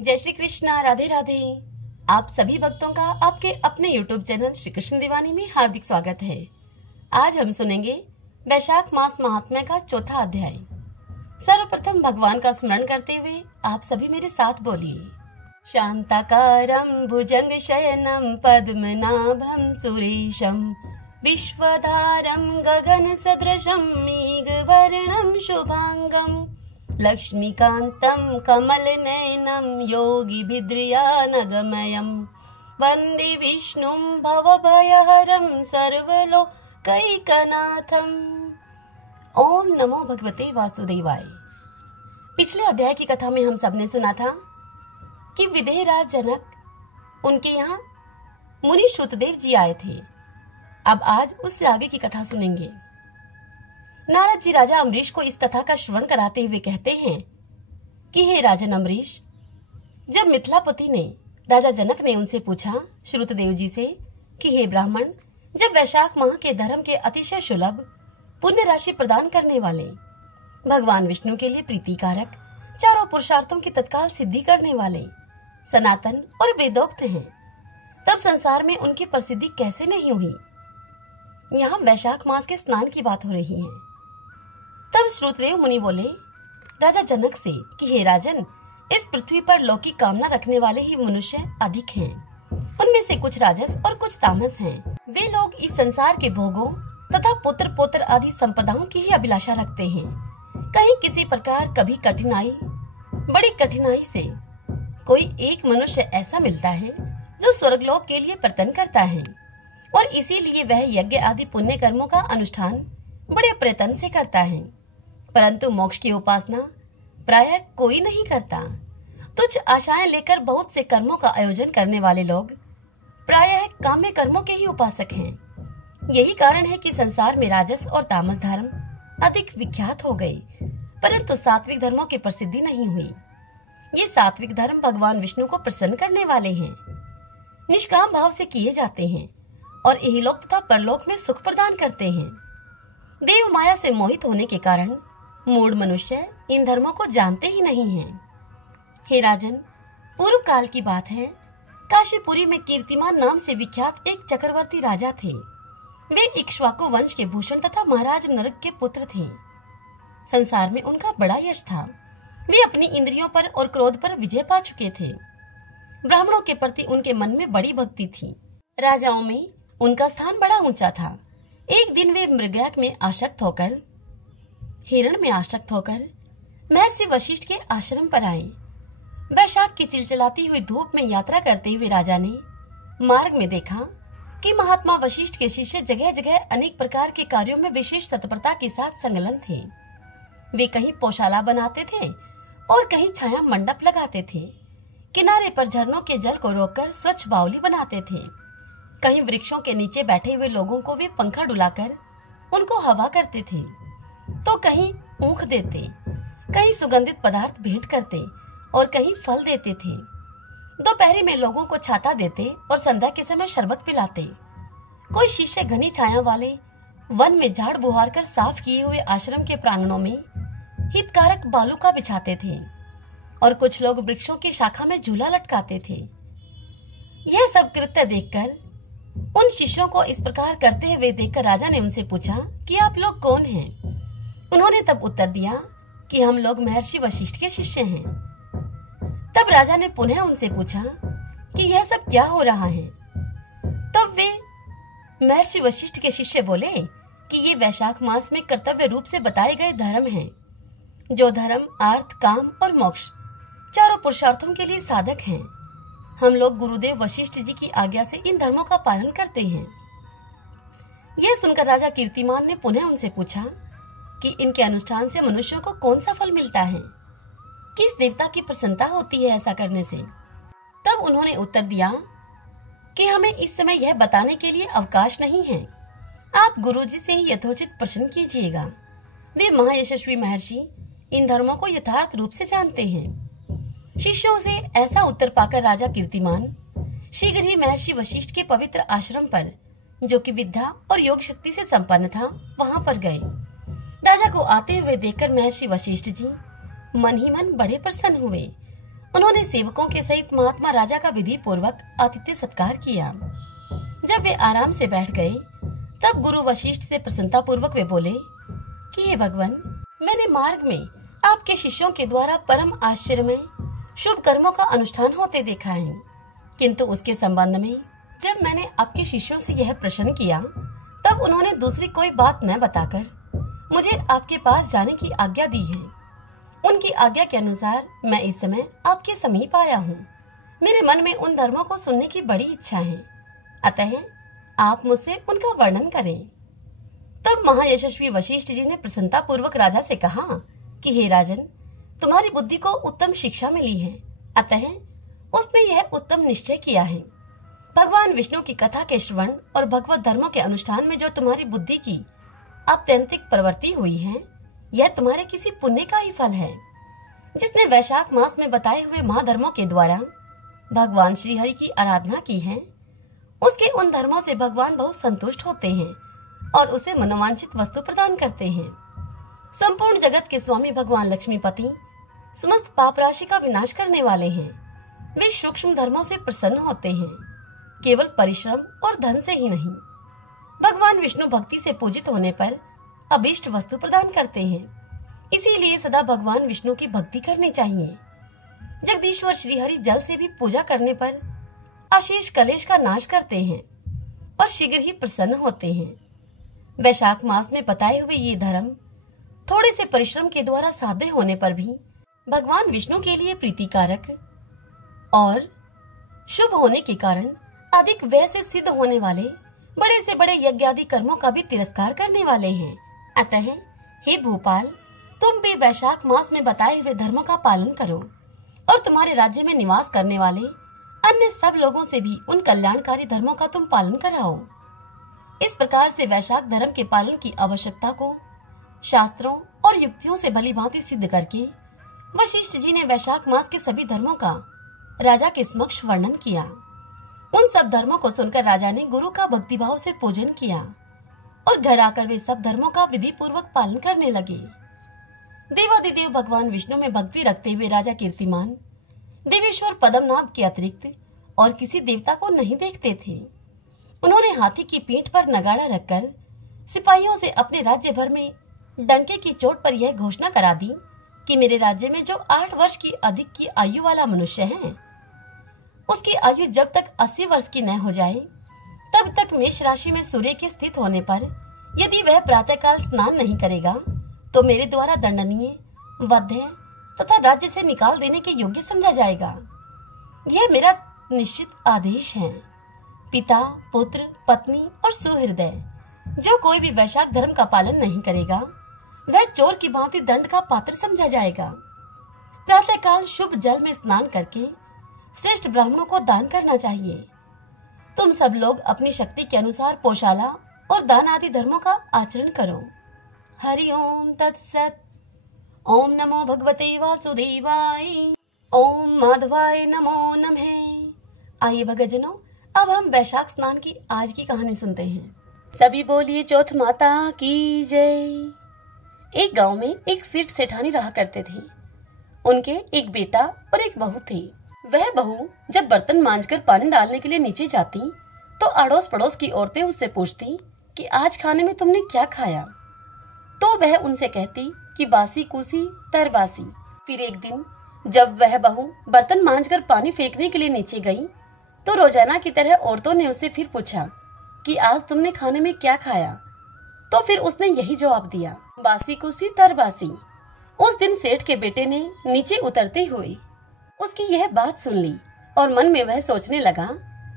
जय श्री कृष्णा, राधे राधे। आप सभी भक्तों का आपके अपने YouTube चैनल श्री कृष्ण दीवानी में हार्दिक स्वागत है। आज हम सुनेंगे वैशाख मास महात्म्य का चौथा अध्याय। सर्वप्रथम भगवान का स्मरण करते हुए आप सभी मेरे साथ बोलिए। शांताकारं भुजंग शयनं पद्मनाभं सुरेशं विश्वधारं गगन सदृशं मेघवर्णं शुभांगं लक्ष्मीकान्तं कमलनयनं योगिभिद्रियानगमयं वन्दे विष्णुं भवभयहरं सर्वलोकैकनाथम्। ओम नमो भगवते वासुदेवाय। पिछले अध्याय की कथा में हम सबने सुना था कि विदेहराज जनक उनके यहाँ मुनि श्रुतदेव जी आए थे। अब आज उससे आगे की कथा सुनेंगे। नारद जी राजा अम्बरीश को इस कथा का श्रवण कराते हुए कहते हैं कि हे राजन अम्बरीश, जब मिथिलापति ने राजा जनक ने उनसे पूछा श्रुतदेव जी से कि हे ब्राह्मण, जब वैशाख माह के धर्म के अतिशय सुलभ पुण्य राशि प्रदान करने वाले भगवान विष्णु के लिए प्रीतिकारक चारों पुरुषार्थों की तत्काल सिद्धि करने वाले सनातन और वेदोक्त हैं, तब संसार में उनकी प्रसिद्धि कैसे नहीं हुई। यहाँ वैशाख मास के स्नान की बात हो रही है। तब श्रुतदेव मुनि बोले राजा जनक से कि हे राजन, इस पृथ्वी पर लौकिक कामना रखने वाले ही मनुष्य अधिक हैं। उनमें से कुछ राजस और कुछ तामस हैं। वे लोग इस संसार के भोगों तथा पुत्र पौत्र आदि संपदाओं की ही अभिलाषा रखते हैं। कहीं किसी प्रकार कभी कठिनाई, बड़ी कठिनाई से कोई एक मनुष्य ऐसा मिलता है जो स्वर्गलोक के लिए प्रयत्न करता है और इसीलिए वह यज्ञ आदि पुण्य कर्मों का अनुष्ठान बड़े प्रयत्न से करता है, परंतु मोक्ष की उपासना प्रायः कोई नहीं करता। तुच्छ आशाएं लेकर बहुत से कर्मों का आयोजन करने वाले लोग प्रायः काम्य कर्मों के ही उपासक हैं। यही कारण है कि संसार में राजस और तामस धर्म अधिक विख्यात हो गए, परंतु सात्विक धर्मों की प्रसिद्धि नहीं हुई। ये सात्विक धर्म भगवान विष्णु को प्रसन्न करने वाले हैं, निष्काम भाव से किए जाते हैं और इहलोक तथा परलोक में सुख प्रदान करते हैं। देव माया से मोहित होने के कारण मूढ़ मनुष्य इन धर्मों को जानते ही नहीं हैं। हे राजन, पूर्व काल की बात है, काशीपुरी में कीर्तिमान नाम से विख्यात एक चक्रवर्ती राजा थे। वे इक्ष्वाकु वंश के भूषण तथा महाराज नरक के पुत्र थे। संसार में उनका बड़ा यश था। वे अपनी इंद्रियों पर और क्रोध पर विजय पा चुके थे। ब्राह्मणों के प्रति उनके मन में बड़ी भक्ति थी। राजाओं में उनका स्थान बड़ा ऊंचा था। एक दिन वे मृगया में आसक्त होकर महर्षि वशिष्ठ के आश्रम पर आए। वैशाख की चिलचिलाती हुई धूप में यात्रा करते हुए राजा ने मार्ग में देखा कि महात्मा वशिष्ठ के शिष्य जगह जगह अनेक प्रकार के कार्यों में विशेष तत्परता के साथ संलग्न थे। वे कहीं पोशाला बनाते थे और कहीं छाया मंडप लगाते थे। किनारे पर झरनों के जल को रोककर स्वच्छ बावली बनाते थे। कहीं वृक्षों के नीचे बैठे हुए लोगों को वे पंखा डुलाकर उनको हवा करते थे, तो कहीं ऊख देते, कहीं सुगंधित पदार्थ भेंट करते और कहीं फल देते थे। दोपहरी में लोगों को छाता देते और संध्या के समय शरबत पिलाते। कोई शिष्य घनी छाया वाले वन में झाड़ बुहार कर साफ किए हुए आश्रम के प्रांगणों में हितकारक बालूका बिछाते थे और कुछ लोग वृक्षों की शाखा में झूला लटकाते थे। यह सब कृत्य देखकर उन शिष्यों को इस प्रकार करते हुए देखकर राजा ने उनसे पूछा कि आप लोग कौन हैं? उन्होंने तब उत्तर दिया कि हम लोग महर्षि वशिष्ठ के शिष्य हैं। तब राजा ने पुनः उनसे पूछा कि यह सब क्या हो रहा है? तब वे महर्षि वशिष्ठ के शिष्य बोले कि ये वैशाख मास में कर्तव्य रूप से बताए गए धर्म हैं, जो धर्म अर्थ, काम और मोक्ष चारों पुरुषार्थों के लिए साधक हैं। हम लोग गुरुदेव वशिष्ठ जी की आज्ञा से इन धर्मों का पालन करते हैं। यह सुनकर राजा कीर्तिमान ने पुनः उनसे पूछा कि इनके अनुष्ठान से मनुष्यों को कौन सा फल मिलता है, किस देवता की प्रसन्नता होती है ऐसा करने से। तब उन्होंने उत्तर दिया कि हमें इस समय यह बताने के लिए अवकाश नहीं है, आप गुरुजी से ही यथोचित प्रश्न कीजिएगा। वे महायशस्वी महर्षि इन धर्मों को यथार्थ रूप से जानते हैं। शिष्यों से ऐसा उत्तर पाकर राजा कीर्तिमान शीघ्र ही महर्षि वशिष्ठ के पवित्र आश्रम पर, जो कि विद्या और योग शक्ति से संपन्न था, वहां पर गए। राजा को आते हुए देखकर महर्षि वशिष्ठ जी मन ही मन बड़े प्रसन्न हुए उन्होंने सेवकों के सहित महात्मा राजा का विधि पूर्वक आतिथ्य सत्कार किया। जब वे आराम से बैठ गए तब गुरु वशिष्ठ से प्रसन्नता पूर्वक वे बोले कि हे भगवान, मैंने मार्ग में आपके शिष्यों के द्वारा परम आश्चर्यमय शुभ कर्मों का अनुष्ठान होते देखा है, किंतु उसके संबंध में जब मैंने आपके शिष्यों से यह प्रश्न किया तब उन्होंने दूसरी कोई बात न बताकर मुझे आपके पास जाने की आज्ञा दी है। उनकी आज्ञा के अनुसार मैं इस समय आपके समीप आया हूँ। मेरे मन में उन धर्मों को सुनने की बड़ी इच्छा है, अतः आप मुझसे उनका वर्णन करें। तब महायशस्वी वशिष्ठ जी ने प्रसन्नता पूर्वक राजा से कहा कि हे राजन, तुम्हारी बुद्धि को उत्तम शिक्षा मिली है, अतः उसने यह उत्तम निश्चय किया है। भगवान विष्णु की कथा के श्रवण और भगवत धर्मों के अनुष्ठान में जो तुम्हारी बुद्धि की आत्यंतिक प्रवृत्ति हुई है, यह तुम्हारे किसी पुण्य का ही फल है। जिसने वैशाख मास में बताए हुए महाधर्मों के द्वारा भगवान श्री हरि की आराधना की है, उसके उन धर्मों से भगवान बहुत संतुष्ट होते हैं और उसे मनोवांछित वस्तु प्रदान करते हैं। संपूर्ण जगत के स्वामी भगवान लक्ष्मीपति समस्त पाप राशि का विनाश करने वाले हैं। वे सूक्ष्म धर्मों से प्रसन्न होते हैं, केवल परिश्रम और धन से ही नहीं। भगवान विष्णु भक्ति से पूजित होने पर अभीष्ट वस्तु प्रदान करते हैं, इसीलिए सदा भगवान विष्णु की भक्ति करनी चाहिए। जगदीश्वर श्री हरि जल से भी पूजा करने पर अशेष कलेश का नाश करते हैं और शीघ्र ही प्रसन्न होते हैं। वैशाख मास में बताए हुए ये धर्म थोड़े से परिश्रम के द्वारा साध्य होने पर भी भगवान विष्णु के लिए प्रीतिकारक और शुभ होने के कारण अधिक व्यय से सिद्ध होने वाले बड़े से बड़े यज्ञ आदि कर्मों का भी तिरस्कार करने वाले हैं। अतः हे भूपाल, तुम भी वैशाख मास में बताए हुए धर्मों का पालन करो और तुम्हारे राज्य में निवास करने वाले अन्य सब लोगों से भी उन कल्याणकारी धर्मों का तुम पालन कराओ। इस प्रकार से वैशाख धर्म के पालन की आवश्यकता को शास्त्रों और युक्तियों से भलीभांति सिद्ध करके वशिष्ठ जी ने वैशाख मास के सभी धर्मों का राजा के समक्ष वर्णन किया। उन सब धर्मों को सुनकर राजा ने गुरु का भक्तिभाव से पूजन किया और घर आकर वे सब धर्मों का विधि पूर्वक पालन करने लगे। देवादिदेव भगवान विष्णु में भक्ति रखते हुए राजा कीर्तिमान देवेश्वर पद्मनाभ के अतिरिक्त और किसी देवता को नहीं देखते थे। उन्होंने हाथी की पीठ पर नगाड़ा रखकर सिपाहियों से अपने राज्य भर में डंके की चोट पर यह घोषणा करा दी कि मेरे राज्य में जो 8 वर्ष की अधिक की आयु वाला मनुष्य है, उसकी आयु जब तक 80 वर्ष की न हो जाए तब तक मेष राशि में सूर्य के स्थित होने पर यदि वह प्रातःकाल स्नान नहीं करेगा तो मेरे द्वारा दंडनीय, वध्य तथा राज्य से निकाल देने के योग्य समझा जाएगा। यह मेरा निश्चित आदेश है। पिता, पुत्र, पत्नी और सुहृदय जो कोई भी वैशाख धर्म का पालन नहीं करेगा वह चोर की भांति दंड का पात्र समझा जाएगा। प्रातःकाल शुभ जल में स्नान करके श्रेष्ठ ब्राह्मणों को दान करना चाहिए। तुम सब लोग अपनी शक्ति के अनुसार पोशाला और दान आदि धर्मों का आचरण करो। हरि ओम तत्सत। ओम नमो भगवते वासुदेवाय। ओम माधवाय नमो नमः। आइए भक्तजनों, अब हम वैशाख स्नान की आज की कहानी सुनते हैं। सभी बोलिए चौथ माता की जय। एक गांव में एक सेठ सेठानी रहा करते थे। उनके एक बेटा और एक बहू थी। वह बहू जब बर्तन मांजकर पानी डालने के लिए नीचे जाती तो अड़ोस पड़ोस की औरतें उससे पूछती कि आज खाने में तुमने क्या खाया, तो वह उनसे कहती कि बासी कुसी तरबासी। फिर एक दिन जब वह बहू बर्तन मांजकर पानी फेंकने के लिए नीचे गई तो रोजाना की तरह औरतों ने उससे फिर पूछा कि आज तुमने खाने में क्या खाया, तो फिर उसने यही जवाब दिया, बासी कुसी तरबासी। उस दिन सेठ के बेटे ने नीचे उतरते हुए उसकी यह बात सुन ली और मन में वह सोचने लगा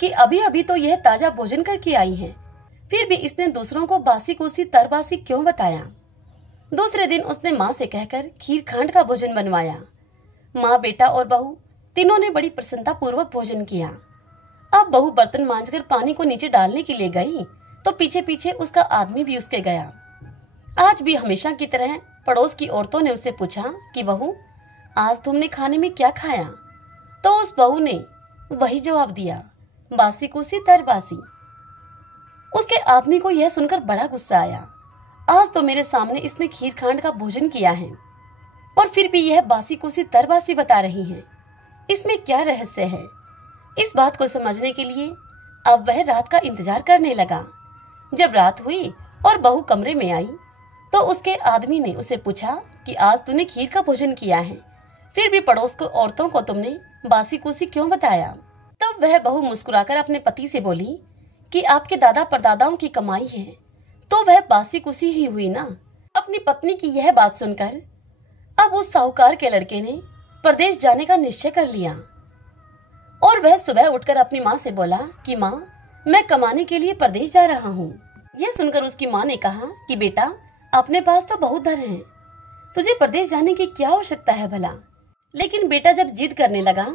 कि अभी अभी तो यह ताजा भोजन करके आई है, फिर भी इसने दूसरों को बासी कुसी तरबासी क्यों बताया। दूसरे दिन उसने माँ से कहकर खीर खांड का भोजन बनवाया। माँ, बेटा और बहू तीनों ने बड़ी प्रसन्नता पूर्वक भोजन किया। अब बहू बर्तन मांजकर पानी को नीचे डालने के लिए गई तो पीछे पीछे उसका आदमी भी उसके गया। आज भी हमेशा की तरह पड़ोस की औरतों ने उससे पूछा कि बहू, आज तुमने खाने में क्या खाया, तो उस बहू ने वही जवाब दिया, बासी कुसी तरबासी। उसके आदमी को यह सुनकर बड़ा गुस्सा आया। आज तो मेरे सामने इसने खीर खांड का भोजन किया है और फिर भी यह बासी कुसी तरबासी बता रही है। इसमें क्या रहस्य है? इस बात को समझने के लिए अब वह रात का इंतजार करने लगा। जब रात हुई और बहू कमरे में आई तो उसके आदमी ने उसे पूछा कि आज तूने खीर का भोजन किया है, फिर भी पड़ोस को औरतों को तुमने बासी कुसी क्यों बताया? तब वह बहू मुस्कुराकर अपने पति से बोली कि आपके दादा परदादाओं की कमाई है तो वह बासी कुसी ही हुई ना। अपनी पत्नी की यह बात सुनकर अब उस साहूकार के लड़के ने परदेश जाने का निश्चय कर लिया और वह सुबह उठकर अपनी माँ से बोला कि माँ, मैं कमाने के लिए परदेश जा रहा हूँ। यह सुनकर उसकी माँ ने कहा कि बेटा, अपने पास तो बहुत धन है, तुझे परदेश जाने की क्या आवश्यकता है भला। लेकिन बेटा जब जिद करने लगा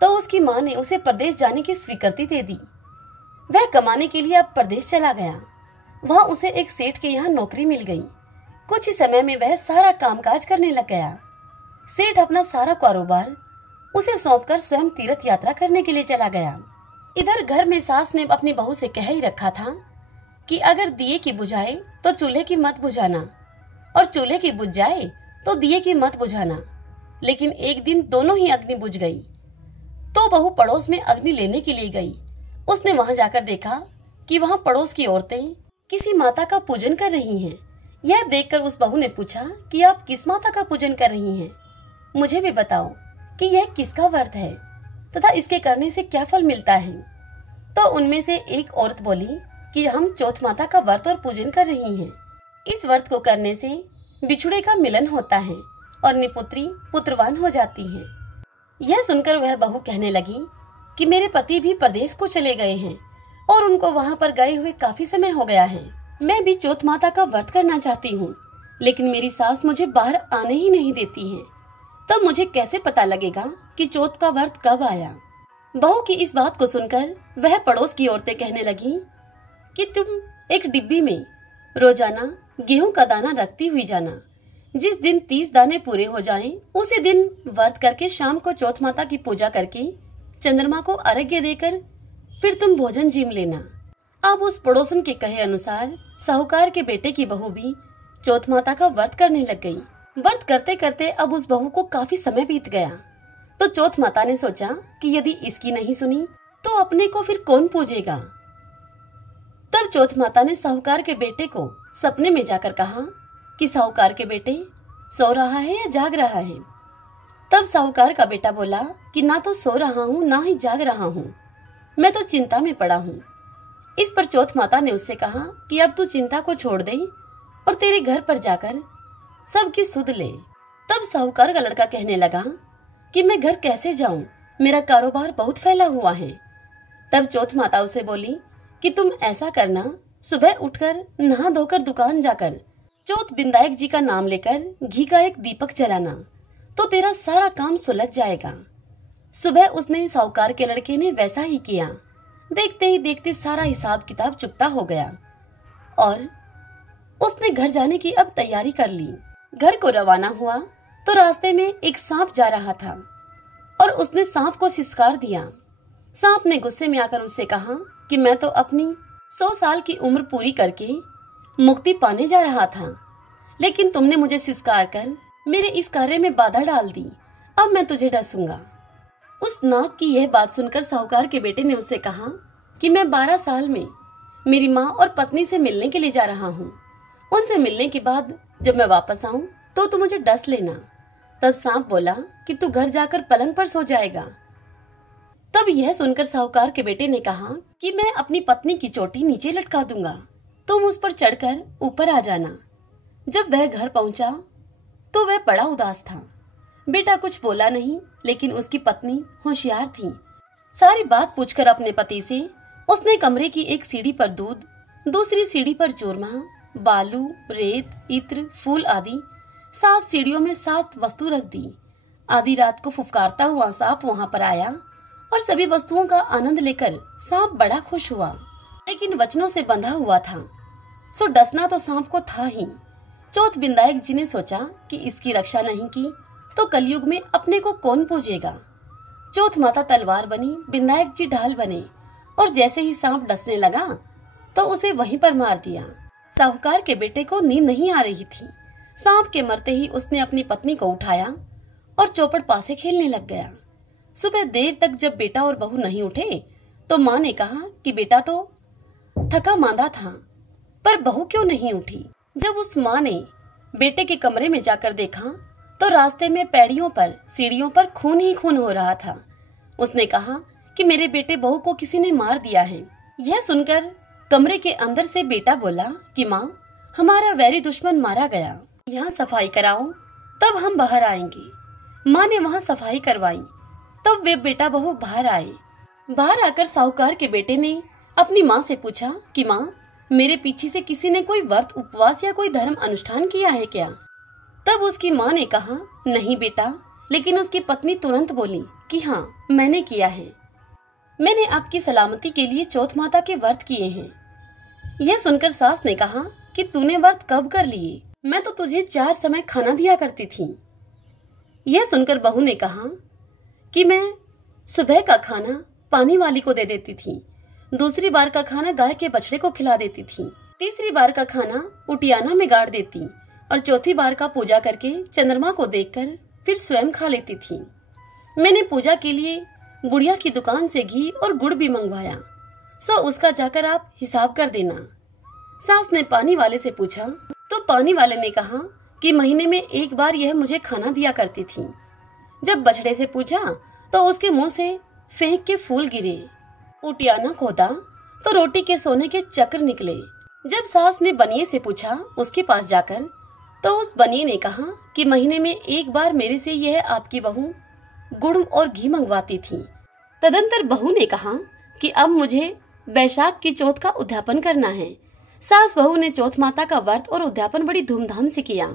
तो उसकी माँ ने उसे परदेश जाने की स्वीकृति दे दी। वह कमाने के लिए अब परदेश चला गया। वहाँ उसे एक सेठ के यहाँ नौकरी मिल गई। कुछ ही समय में वह सारा कामकाज करने लग गया। सेठ अपना सारा कारोबार उसे सौंपकर स्वयं तीर्थ यात्रा करने के लिए चला गया। इधर घर में सास ने अपनी बहू से कह ही रखा था कि अगर दिए की बुझाए तो चूल्हे की मत बुझाना और चूल्हे की बुझ जाए तो दिए की मत बुझाना। लेकिन एक दिन दोनों ही अग्नि बुझ गई तो बहू पड़ोस में अग्नि लेने के लिए गई। उसने वहां जाकर देखा कि वहां पड़ोस की औरतें किसी माता का पूजन कर रही हैं। यह देखकर उस बहू ने पूछा कि आप किस माता का पूजन कर रही हैं? मुझे भी बताओ कि यह किसका व्रत है तथा इसके करने से क्या फल मिलता है। तो उनमें से एक औरत बोली कि हम चौथ माता का व्रत और पूजन कर रही हैं। इस व्रत को करने से बिछुड़े का मिलन होता है और निपुत्री पुत्रवान हो जाती है। यह सुनकर वह बहू कहने लगी कि मेरे पति भी प्रदेश को चले गए हैं और उनको वहां पर गए हुए काफी समय हो गया है। मैं भी चौथ माता का व्रत करना चाहती हूँ, लेकिन मेरी सास मुझे बाहर आने ही नहीं देती है। तब मुझे कैसे पता लगेगा कि चौथ का व्रत कब आया? बहू की इस बात को सुनकर वह पड़ोस की औरतें कहने लगी कि तुम एक डिब्बी में रोजाना गेहूं का दाना रखती हुई जाना। जिस दिन 30 दाने पूरे हो जाएं, उसी दिन व्रत करके शाम को चौथ माता की पूजा करके चंद्रमा को अर्घ्य देकर फिर तुम भोजन जीम लेना। अब उस पड़ोसन के कहे अनुसार साहूकार के बेटे की बहू भी चौथ माता का व्रत करने लग गई। व्रत करते करते अब उस बहू को काफी समय बीत गया तो चौथ माता ने सोचा कि यदि इसकी नहीं सुनी तो अपने को फिर कौन पूजेगा। तब चौथ माता ने साहूकार के बेटे को सपने में जाकर कहा कि साहूकार के बेटे, सो रहा है या जाग रहा है? तब साहूकार का बेटा बोला कि ना तो सो रहा हूँ ना ही जाग रहा हूँ, मैं तो चिंता में पड़ा हूँ। इस पर चौथ माता ने उससे कहा कि अब तू चिंता को छोड़ दे और तेरे घर पर जाकर सबकी सुध ले। तब साहूकार का लड़का कहने लगा कि मैं घर कैसे जाऊं, मेरा कारोबार बहुत फैला हुआ है। तब चौथ माता उसे बोली कि तुम ऐसा करना, सुबह उठकर नहा धोकर दुकान जाकर चौथ बिंदायक जी का नाम लेकर घी का एक दीपक जलाना, तो तेरा सारा काम सुलझ जाएगा। सुबह उसने साहूकार के लड़के ने वैसा ही किया। देखते ही देखते सारा हिसाब किताब चुकता हो गया और उसने घर जाने की अब तैयारी कर ली। घर को रवाना हुआ तो रास्ते में एक सांप जा रहा था और उसने सांप को सिसकार दिया। सांप ने गुस्से में आकर उससे कहा कि मैं तो अपनी 100 साल की उम्र पूरी करके मुक्ति पाने जा रहा था, लेकिन तुमने मुझे सिसकार कर मेरे इस कार्य में बाधा डाल दी। अब मैं तुझे डसूंगा। उस नाग की यह बात सुनकर साहूकार के बेटे ने उससे कहा कि मैं 12 साल में मेरी माँ और पत्नी से मिलने के लिए जा रहा हूँ। उनसे मिलने के बाद जब मैं वापस आऊं तो तू मुझे डस लेना। तब सांप बोला कि तू घर जाकर पलंग पर सो जाएगा। तब यह सुनकर साहूकार के बेटे ने कहा कि मैं अपनी पत्नी की चोटी नीचे लटका दूंगा, तुम उस पर चढ़कर ऊपर आ जाना। जब वह घर पहुंचा तो वह बड़ा उदास था। बेटा कुछ बोला नहीं, लेकिन उसकी पत्नी होशियार थी। सारी बात पूछकर अपने पति से उसने कमरे की एक सीढ़ी पर दूध, दूसरी सीढ़ी पर चूरमा, बालू, रेत, इत्र, फूल आदि 7 सीढ़ियों में 7 वस्तु रख दी। आधी रात को फुफकारता हुआ सांप वहां पर आया और सभी वस्तुओं का आनंद लेकर सांप बड़ा खुश हुआ, लेकिन वचनों से बंधा हुआ था, सो डसना तो सांप को था ही। चौथ बिंदायक जी ने सोचा कि इसकी रक्षा नहीं की तो कलयुग में अपने को कौन पूजेगा। चौथ माता तलवार बनी, बिंदायक जी ढाल बने और जैसे ही सांप डसने लगा तो उसे वहीं पर मार दिया। साहूकार के बेटे को नींद नहीं आ रही थी। सांप के मरते ही उसने अपनी पत्नी को उठाया और चौपड़ पासे खेलने लग गया। सुबह देर तक जब बेटा और बहू नहीं उठे तो माँ ने कहा कि बेटा तो थका मांदा था, पर बहू क्यों नहीं उठी। जब उस माँ ने बेटे के कमरे में जाकर देखा तो रास्ते में पैड़ियों पर सीढ़ियों पर खून ही खून हो रहा था। उसने कहा कि मेरे बेटे बहू को किसी ने मार दिया है। यह सुनकर कमरे के अंदर से बेटा बोला कि माँ, हमारा वैरी दुश्मन मारा गया, यहाँ सफाई कराओ तब हम बाहर आएंगे। माँ ने वहाँ सफाई करवाई, तब वे बेटा बहू बाहर आए। बाहर आकर साहूकार के बेटे ने अपनी माँ से पूछा कि माँ, मेरे पीछे से किसी ने कोई व्रत उपवास या कोई धर्म अनुष्ठान किया है क्या। तब उसकी माँ ने कहा नहीं बेटा, लेकिन उसकी पत्नी तुरंत बोली कि हाँ मैंने किया है, मैंने आपकी सलामती के लिए चौथ माता के व्रत किए हैं। यह सुनकर सास ने कहा कि तूने व्रत कब कर लिए, मैं तो तुझे 4 समय खाना दिया करती थी। यह सुनकर बहू ने कहा कि मैं सुबह का खाना पानी वाली को दे देती थी, दूसरी बार का खाना गाय के बछड़े को खिला देती थी, तीसरी बार का खाना उटियाना में गाड़ देती और चौथी बार का पूजा करके चंद्रमा को देखकर फिर स्वयं खा लेती थी। मैंने पूजा के लिए गुड़िया की दुकान से घी और गुड़ भी मंगवाया, सो उसका जाकर आप हिसाब कर देना। सास ने पानी वाले से पूछा तो पानी वाले ने कहा कि महीने में 1 बार यह मुझे खाना दिया करती थी। जब बछड़े से पूछा तो उसके मुंह से फेंक के फूल गिरे। उटियाना खोदा तो रोटी के सोने के चक्र निकले। जब सास ने बनिए से पूछा उसके पास जाकर तो उस बनिए ने कहा कि महीने में 1 बार मेरे से यह आपकी बहू गुड़ और घी मंगवाती थी। तदंतर बहू ने कहा कि अब मुझे वैशाख की चौथ का उद्यापन करना है। सास बहू ने चौथ माता का व्रत और उद्यापन बड़ी धूमधाम से किया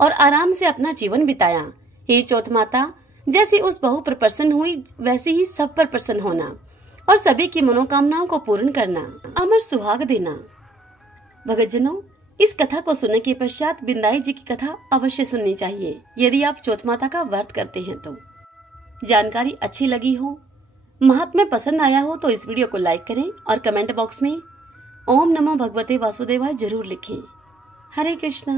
और आराम से अपना जीवन बिताया। हे चौथ माता, जैसी उस बहू पर प्रसन्न हुई वैसे ही सब पर प्रसन्न होना और सभी की मनोकामनाओं को पूर्ण करना, अमर सुहाग देना। भगतजनों, इस कथा को सुनने के पश्चात बिंदाई जी की कथा अवश्य सुननी चाहिए यदि आप चौथ माता का व्रत करते हैं तो। जानकारी अच्छी लगी हो, महात्म्य पसंद आया हो तो इस वीडियो को लाइक करें और कमेंट बॉक्स में ओम नमो भगवते वासुदेवाय जरूर लिखें। हरे कृष्णा।